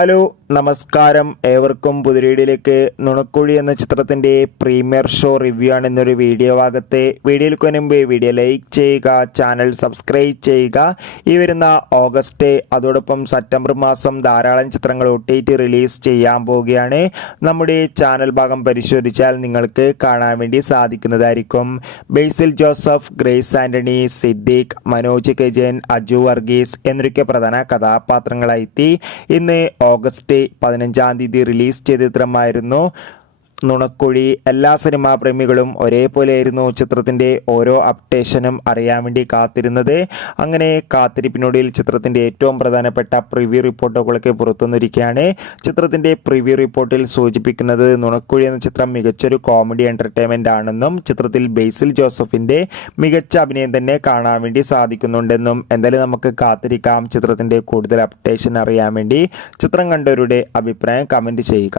Hello നമസ്കാരം, ഏവർക്കും പുതിരീഡിലേക്ക്. നുണക്കുഴി എന്ന ചിത്രത്തിൻ്റെ പ്രീമിയർ ഷോ റിവ്യൂ ആണ് എന്നൊരു വീഡിയോ ഭാഗത്തെ. വീഡിയോയിൽ മുമ്പ് വീഡിയോ ലൈക്ക് ചെയ്യുക, ചാനൽ സബ്സ്ക്രൈബ് ചെയ്യുക. ഈ വരുന്ന ഓഗസ്റ്റ് അതോടൊപ്പം സെപ്റ്റംബർ മാസം ധാരാളം ചിത്രങ്ങൾ OTT റിലീസ് ചെയ്യാൻ പോവുകയാണ്. നമ്മുടെ ചാനൽ ഭാഗം പരിശോധിച്ചാൽ നിങ്ങൾക്ക് കാണാൻ വേണ്ടി സാധിക്കുന്നതായിരിക്കും. ബേസിൽ ജോസഫ്, ഗ്രേസ് ആൻ്റണി, സിദ്ദീഖ്, മനോജ് കെ ജയൻ, അജു വർഗീസ് എന്നൊക്കെ പ്രധാന കഥാപാത്രങ്ങളായി ഇന്ന് ഓഗസ്റ്റ് 15-ാം തീയതി റിലീസ് ചെയ്ത ചിത്രമായിരുന്നു നുണക്കുഴി. എല്ലാ സിനിമാ പ്രേമികളും ഒരേപോലെയായിരുന്നു ചിത്രത്തിൻ്റെ ഓരോ അപ്ഡേഷനും അറിയാൻ വേണ്ടി കാത്തിരുന്നത്. അങ്ങനെ കാത്തിരിപ്പിനൊടുവിൽ ചിത്രത്തിൻ്റെ ഏറ്റവും പ്രധാനപ്പെട്ട പ്രിവ്യൂ റിപ്പോർട്ടുകളൊക്കെ പുറത്തുവന്നിരിക്കുകയാണ്. ചിത്രത്തിൻ്റെ പ്രിവ്യൂ റിപ്പോർട്ടിൽ സൂചിപ്പിക്കുന്നത് നുണക്കുഴി എന്ന ചിത്രം മികച്ചൊരു കോമഡി എൻ്റർടൈൻമെൻ്റ് ആണെന്നും ചിത്രത്തിൽ ബേസിൽ ജോസഫിൻ്റെ മികച്ച അഭിനയം തന്നെ കാണാൻ വേണ്ടി സാധിക്കുന്നുണ്ടെന്നും. എന്തായാലും നമുക്ക് കാത്തിരിക്കാം ചിത്രത്തിൻ്റെ കൂടുതൽ അപ്ഡേഷൻ അറിയാൻ വേണ്ടി. ചിത്രം കണ്ടവരുടെ അഭിപ്രായം കമൻറ്റ് ചെയ്യുക.